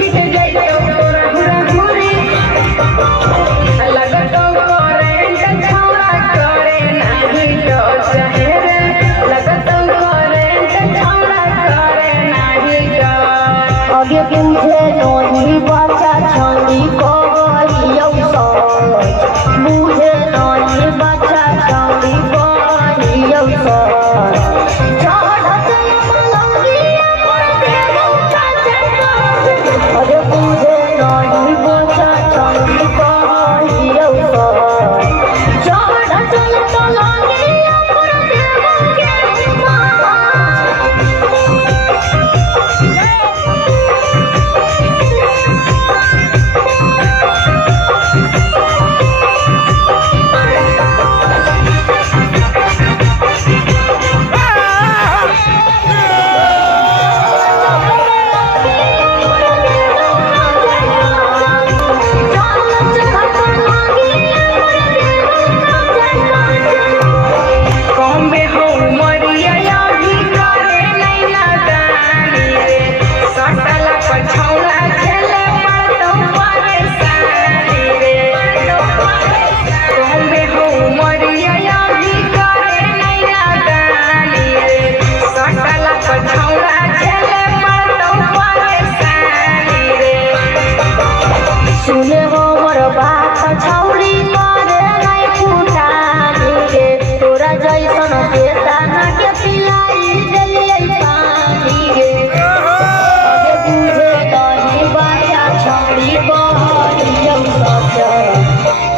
मिट जाई तो तोरा घुरा घुरी लगतो करेंट छौड़ा करे नाही तो चाहे रे लगतो करेंट छौड़ा करे नाही तो आगे बुझे नहीं बच्चा छली कहियो सोच बुझे नहीं बच्चा छली कहियो सोच आगे बुझे नहीं बच्चा छली कहियो सोच चढ़ चल पलंगिया पर देव के कमे हो मरिया भी करे नहीं लगानी रे सटला पछौड़ा खेले पड़तो परेशानी रे कमे हो मरिया भी करे नहीं लगानी रे सटला पछौड़ा खेले पड़तो परेशानी रे सुने हमर बात छौरी करे नहीं फुटानी रे तोरा जैसन बेटा ना के पिलाई देलिए पानी रे आगे बुझे नहीं बच्चा छौरी बहरियो सच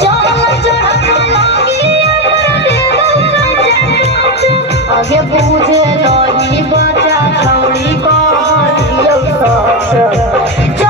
चल चढ़ लगिया आगे बुझे नहीं बच्चा छौरी बहरियो सच